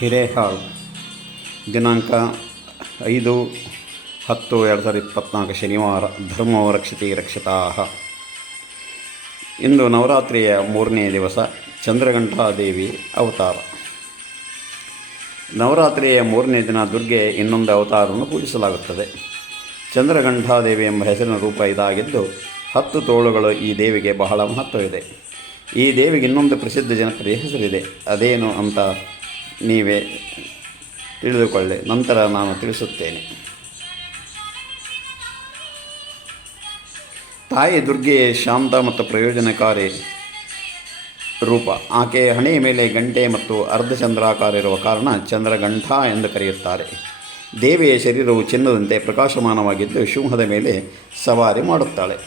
ಹಿರೇಹಾಳ್ ದಿನಾಂಕ 5/10/2024 ಶನಿವಾರ. ಧರ್ಮೋ ರಕ್ಷತಿ ರಕ್ಷತಾಃ. ಇಂದು ನವರಾತ್ರಿಯ 3ನೇ ದಿವಸ, ಚಂದ್ರಘಂಟಾದೇವಿ ಅವತಾರ. ನವರಾತ್ರಿಯ 3ನೇ ದಿನ ದುರ್ಗೆ ಇನ್ನೊಂದು ಅವತಾರವನ್ನು ಪೂಜಿಸಲಾಗುತ್ತದೆ. ಚಂದ್ರಘಂಟಾದೇವಿ ಎಂಬ ಹೆಸರಿನ ರೂಪ ಇದಾಗಿದ್ದು 10 ತೋಳುಗಳು ಈ ದೇವಿಗೆ ಬಹಳ ಮಹತ್ವವಿದೆ. ಈ ದೇವಿಗೆ ಇನ್ನೊಂದು ಪ್ರಸಿದ್ಧ ಜನಪ್ರಿಯ ಹೆಸರಿದೆ. ಅದೇನು ಅಂತ ನೀವೇ ತಿಳಿದುಕೊಳ್ಳಿ, ನಂತರ ನಾನು ತಿಳಿಸುತ್ತೇನೆ. ತಾಯಿ ದುರ್ಗೆಯ ಶಾಂತ ಮತ್ತು ಪ್ರಯೋಜನಕಾರಿ ರೂಪ. ಆಕೆಯ ಹಣೆಯ ಮೇಲೆ ಗಂಟೆ ಮತ್ತು ಅರ್ಧಚಂದ್ರಾಕಾರ ಇರುವ ಕಾರಣ ಚಂದ್ರಘಂಟ ಎಂದು ಕರೆಯುತ್ತಾರೆ. ದೇವಿಯ ಶರೀರವು ಚಿನ್ನದಂತೆ ಪ್ರಕಾಶಮಾನವಾಗಿದ್ದು ಸಿಂಹದ ಮೇಲೆ ಸವಾರಿ ಮಾಡುತ್ತಾಳೆ.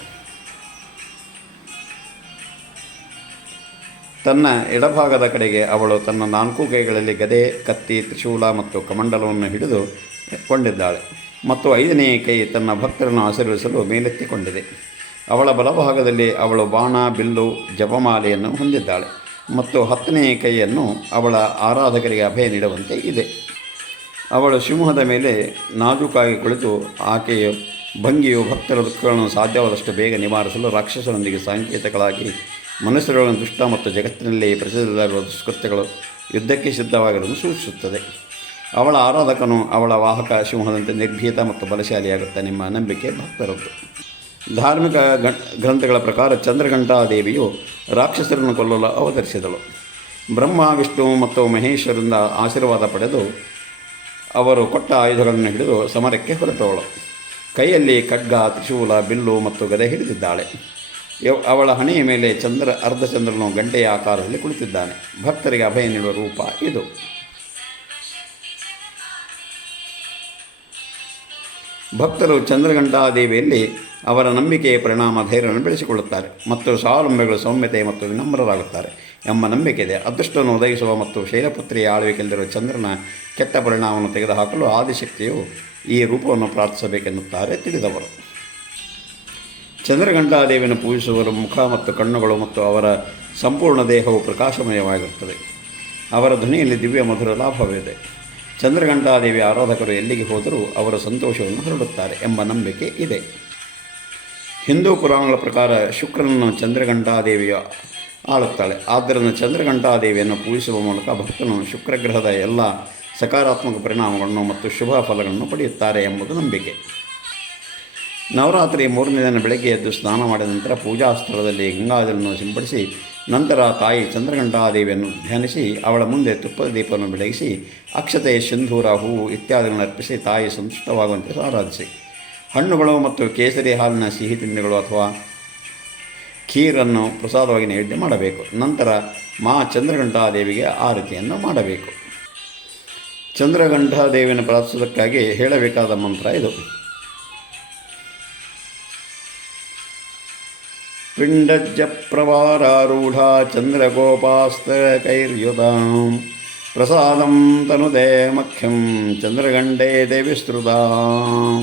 ತನ್ನ ಎಡಭಾಗದ ಕಡೆಗೆ ಅವಳು ತನ್ನ 4 ಕೈಗಳಲ್ಲಿ ಗದೆ, ಕತ್ತಿ, ತ್ರಿಶೂಲ ಮತ್ತು ಕಮಂಡಲವನ್ನು ಹಿಡಿದು ಕೊಂಡಿದ್ದಾಳೆ ಮತ್ತು 5ನೇ ಕೈ ತನ್ನ ಭಕ್ತರನ್ನು ಆಶೀರ್ವದಿಸಲು ಮೇಲೆತ್ತಿಕೊಂಡಿದೆ. ಅವಳ ಬಲಭಾಗದಲ್ಲಿ ಅವಳು ಬಾಣ, ಬಿಲ್ಲು, ಜಪಮಾಲೆಯನ್ನು ಹೊಂದಿದ್ದಾಳೆ ಮತ್ತು 10ನೇ ಕೈಯನ್ನು ಅವಳ ಆರಾಧಕರಿಗೆ ಅಭಯ ನೀಡುವಂತೆ ಇದೆ. ಅವಳು ಸಿಂಹದ ಮೇಲೆ ನಾಜೂಕಾಗಿ ಕುಳಿತು ಆಕೆಯ ಭಂಗಿಯು ಭಕ್ತರ ದುಃಖಗಳನ್ನು ಸಾಧ್ಯವಾದಷ್ಟು ಬೇಗ ನಿವಾರಿಸಲು ರಾಕ್ಷಸರೊಂದಿಗೆ ಸಂಕೇತಗಳಾಗಿ ಮನುಷ್ಯರುಗಳನ್ನು ದುಷ್ಟ ಮತ್ತು ಜಗತ್ತಿನಲ್ಲಿ ಪ್ರಚಲಿತವಾಗಿರುವ ದುಷ್ಕೃತ್ಯಗಳು ಯುದ್ಧಕ್ಕೆ ಸಿದ್ಧವಾಗಿರುವುದನ್ನು ಸೂಚಿಸುತ್ತದೆ. ಅವಳ ಆರಾಧಕನು ಅವಳ ವಾಹಕ ಸಿಂಹದಂತೆ ನಿರ್ಭೀತ ಮತ್ತು ಬಲಶಾಲಿಯಾಗುತ್ತಾನೆಂಬ ನಂಬಿಕೆ ಭಕ್ತರದ್ದು. ಧಾರ್ಮಿಕ ಗ್ರಂಥಗಳ ಪ್ರಕಾರ ಚಂದ್ರಘಂಟಾದೇವಿಯು ರಾಕ್ಷಸರನ್ನು ಕೊಲ್ಲಲು ಅವತರಿಸಿದಳು. ಬ್ರಹ್ಮ, ವಿಷ್ಣು ಮತ್ತು ಮಹೇಶ್ವರರಿಂದ ಆಶೀರ್ವಾದ ಪಡೆದು ಅವರು ಕೊಟ್ಟ ಆಯುಧಗಳನ್ನು ಹಿಡಿದು ಸಮರಕ್ಕೆ ಹೊರಟವಳು. ಕೈಯಲ್ಲಿ ಖಡ್ಗ, ತ್ರಿಶೂಲ, ಬಿಲ್ಲು ಮತ್ತು ಗದೆ ಹಿಡಿದಿದ್ದಾಳೆ. ಅವಳ ಹಣೆಯ ಮೇಲೆ ಅರ್ಧಚಂದ್ರನು ಗಂಟೆಯ ಆಕಾರದಲ್ಲಿ ಕುಳಿತಿದ್ದಾನೆ. ಭಕ್ತರಿಗೆ ಅಭಯ ನೀಡುವ ರೂಪ ಇದು. ಭಕ್ತರು ಚಂದ್ರಘಂಟಾದೇವಿಯಲ್ಲಿ ಅವರ ನಂಬಿಕೆಯ ಪರಿಣಾಮ ಧೈರ್ಯವನ್ನು ಬೆಳೆಸಿಕೊಳ್ಳುತ್ತಾರೆ ಮತ್ತು ಸ್ವಾವಲಂಬಿಗಳು ಸೌಮ್ಯತೆ ಮತ್ತು ವಿನಮ್ರರಾಗುತ್ತಾರೆ ಎಂಬ ನಂಬಿಕೆ ಇದೆ. ಅದೃಷ್ಟವನ್ನು ಒದಗಿಸುವ ಮತ್ತು ಶೈಲಪುತ್ರಿಯ ಆಳ್ವಿಕೆಯಲ್ಲಿರುವ ಚಂದ್ರನ ಕೆಟ್ಟ ಪರಿಣಾಮವನ್ನು ತೆಗೆದುಹಾಕಲು ಆದಿಶಕ್ತಿಯು ಈ ರೂಪವನ್ನು ಪ್ರಾರ್ಥಿಸಬೇಕೆನ್ನುತ್ತಾರೆ ತಿಳಿದವರು. ಚಂದ್ರಘಂಟಾದೇವಿಯನ್ನು ಪೂಜಿಸುವವರ ಮುಖ ಮತ್ತು ಕಣ್ಣುಗಳು ಮತ್ತು ಅವರ ಸಂಪೂರ್ಣ ದೇಹವು ಪ್ರಕಾಶಮಯವಾಗಿರುತ್ತದೆ. ಅವರ ಧ್ವನಿಯಲ್ಲಿ ದಿವ್ಯ ಮಧುರ ಲಾಭವಿದೆ. ಚಂದ್ರಘಂಟಾದೇವಿ ಆರಾಧಕರು ಎಲ್ಲಿಗೆ ಹೋದರೂ ಅವರ ಸಂತೋಷವನ್ನು ಹರಡುತ್ತಾರೆ ಎಂಬ ನಂಬಿಕೆ ಇದೆ. ಹಿಂದೂ ಪುರಾಣಗಳ ಪ್ರಕಾರ ಶುಕ್ರನನ್ನು ಚಂದ್ರಘಂಟಾದೇವಿಯು ಆಳುತ್ತಾಳೆ. ಆದ್ದರಿಂದ ಚಂದ್ರಘಂಟಾದೇವಿಯನ್ನು ಪೂಜಿಸುವ ಮೂಲಕ ಭಕ್ತನು ಶುಕ್ರಗ್ರಹದ ಎಲ್ಲ ಸಕಾರಾತ್ಮಕ ಪರಿಣಾಮಗಳನ್ನು ಮತ್ತು ಶುಭ ಫಲಗಳನ್ನು ಪಡೆಯುತ್ತಾರೆ ಎಂಬುದು ನಂಬಿಕೆ. ನವರಾತ್ರಿ 3ನೇ ದಿನ ಬೆಳಗ್ಗೆ ಎದ್ದು ಸ್ನಾನ ಮಾಡಿದ ನಂತರ ಪೂಜಾ ಸ್ಥಳದಲ್ಲಿ ಗಂಗಾಜಲವನ್ನು ಸಿಂಪಡಿಸಿ ನಂತರ ತಾಯಿ ಚಂದ್ರಘಂಟಾದೇವಿಯನ್ನು ಧ್ಯಾನಿಸಿ ಅವಳ ಮುಂದೆ ತುಪ್ಪದ ದೀಪವನ್ನು ಬೆಳಗಿಸಿ ಅಕ್ಷತೆ, ಸಿಂಧೂರ, ಹೂವು ಇತ್ಯಾದಿಗಳನ್ನು ಅರ್ಪಿಸಿ ತಾಯಿ ಸಂತುಷ್ಟವಾಗುವಂತೆ ಆರಾಧಿಸಿ ಹಣ್ಣುಗಳು ಮತ್ತು ಕೇಸರಿ ಹಾಲಿನ ಸಿಹಿ ತಿಂಡಿಗಳು ಅಥವಾ ಖೀರನ್ನು ಪ್ರಸಾದವಾಗಿ ನೈವೇದ್ಯ ಮಾಡಬೇಕು. ನಂತರ ಮಾ ಚಂದ್ರಘಂಟಾದೇವಿಗೆ ಆರತಿಯನ್ನು ಮಾಡಬೇಕು. ಚಂದ್ರಘಂಟಾದೇವಿಯನ್ನು ಪ್ರಾರ್ಥಿಸುವುದಕ್ಕಾಗಿ ಹೇಳಬೇಕಾದ ಮಂತ್ರ ಇದು. ಪಿಂಡಜ್ಜ ಪ್ರವಾರಾರೂಢ ಚಂದ್ರಗೋಪಾಸ್ತಕೈರ್ಯುತಾಂ ಪ್ರಸಾದಂ ತನುದೇ ಮಖ್ಯಂ ಚಂದ್ರಘಂಟೇ ದೇವಿ ಸ್ತುತಾಂ.